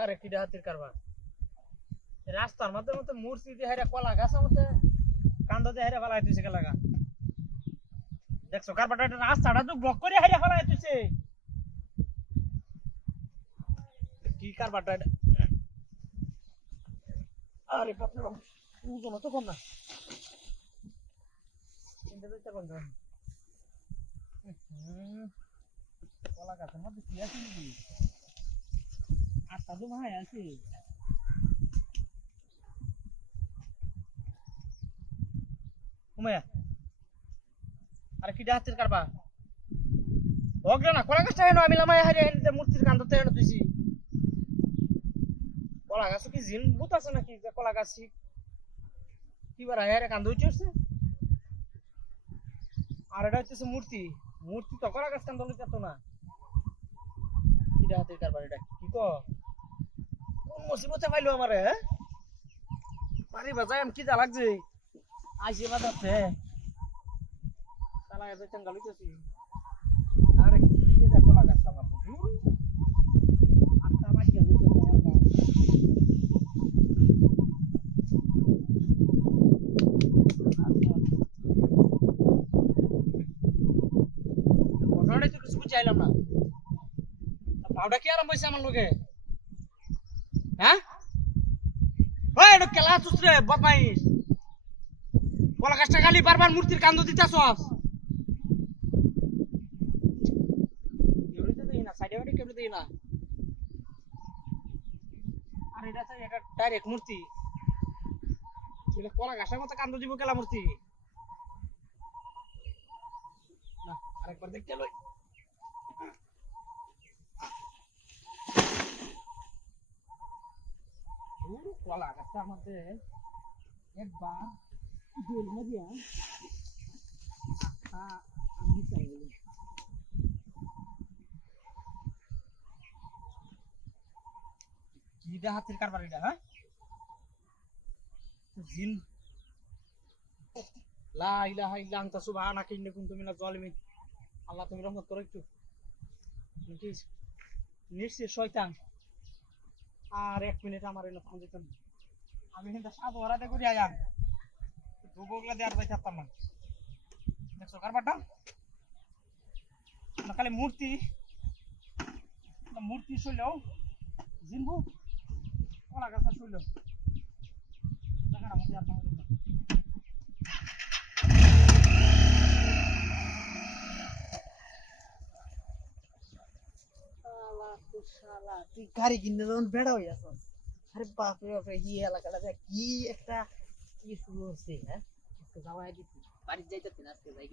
আরে কি হাতির কারবার রাস্তার মধ্যে মধ্যে মূর্তি দিয়ে হেরে কলা গাছের মধ্যে কান্দ দিয়ে হেরে ফেলাই দিছে লাগা দেখছো কারবারটা রাস্তাটা তো ব্লক করে হেরে ফেলাই দিছে কি কারবারটা আরে বাপরে বাপ ওজন তো কম না চিন্তা করতে কোন ধরনের কলা গাছের মধ্যে কি আছে নাকি আটটা তো ভাই আছে উমায়া আরে কি হাতের কারবা ওগলে না কলা গাছটা হেনো আমি লামাই হারিয়ে হেনতে মূর্তির কান্দতে হেনো দিছি কলা গাছ কি জিন ভূত আছে নাকি যে কলা গাছ কি বার হারে কান্দ উঠছে আর এটা হচ্ছে মূর্তি মূর্তি তো কলা গাছ কান্দ লইতে তো না কি হাতের কারবার এটা কি কো কোন মুসিবতে পাইলো আমারে হ্যাঁ পারি বাজায় কি যা লাগছে আইসে বাজাচ্ছে তালা এত চাঙ্গা লইতেছি আরে কি দেখো লাগাছ আমার দূর আটটা মাইকে লইতে আমার না ঘটনাটা তো কিছু বুঝাইলাম না পাউডা কি আরম্ভ হইছে আমার লগে হ্যাঁ ওই এটা কেলা চুসরে বদমাইশ কলা গাছটা খালি বারবার মূর্তির কান্দ দিতাছস ডাইরেক্ট মূর্তি কলা গাছের মতো কান্দ দিব কেলা মূর্তি না আরেকবার দেখতে লই কলা গাছটার মধ্যে একবার দুল মজিয়া আমি চাই কি হাতের কারবার এটা হ্যাঁ জিন লা ইলাহা ইল্লা আনতা সুবহানাকা ইন্নী কুনতু মিনাজ জালিমিন আল্লাহ তুমি রহমত করো একটু কি নিশ্চয় শয়তান আর 1 মিনিট আমার এনে ফোন দিতেন আমি কিন্তু সাব ওরাতে করি আয়াম দুবগলা দেয়ার যাই থাকতাম না দেখছো কারবারটা না খালি মূর্তি শুইলেও জিনবু কলা গাছা শুইলেও দেখেন আমাদের আর তুই গাড়ি কিনে যখন বেড়া হয়ে যাস আরে বাপরে বাপরে কি এলাকাটা কি একটা কি শুরু হচ্ছে হ্যাঁ যাওয়া দিচ্ছি বাড়ি যাইতে আজকে যাই